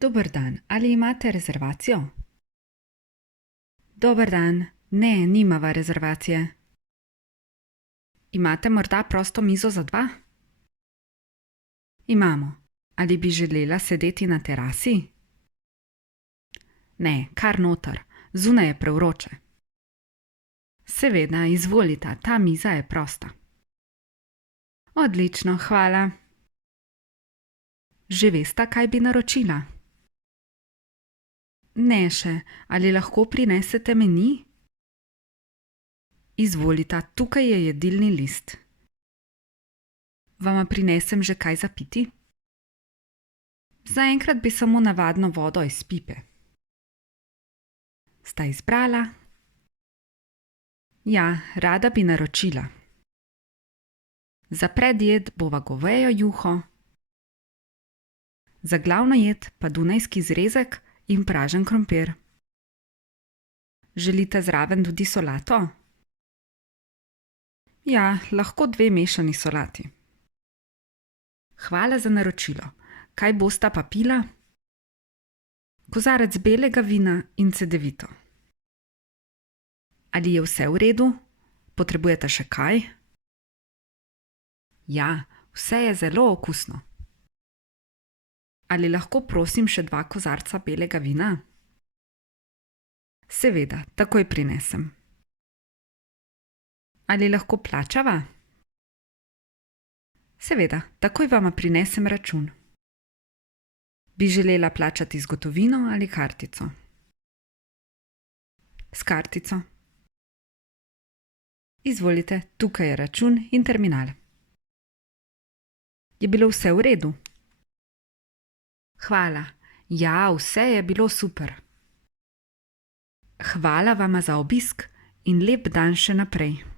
Dober dan, ali imate rezervacijo? Dober dan, ne, nimava rezervacije. Imate morda prosto mizo za dva? Imamo. Ali bi želela sedeti na terasi? Ne, kar noter, zunaj je prevroče. Seveda, izvolite, ta miza je prosta. Odlično, hvala. Že veste, kaj bi naročila? Ne še, ali lahko prinesete meni? Izvolite, tukaj je jedilni list. Vama prinesem že kaj za piti? Zaenkrat bi samo navadno vodo iz pipe. Sta izbrala? Ja, rada bi naročila. Za predjed bova govejo juho, za glavno jed pa dunajski zrezek in pražen krompir. Želite zraven tudi solato? Ja, lahko dve mešani solati. Hvala za naročilo. Kaj bosta pa pila? Kozarec belega vina in cedevito. Ali je vse v redu? Potrebujete še kaj? Ja, vse je zelo okusno. Ali lahko prosim še 2 kozarca belega vina? Seveda, takoj prinesem. Ali lahko plačava? Seveda, takoj vama prinesem račun. Bi želela plačati z gotovino ali kartico? S kartico. Izvolite, tukaj je račun in terminal. Je bilo vse v redu? Hvala. Ja, vse je bilo super. Hvala vama za obisk in lep dan še naprej.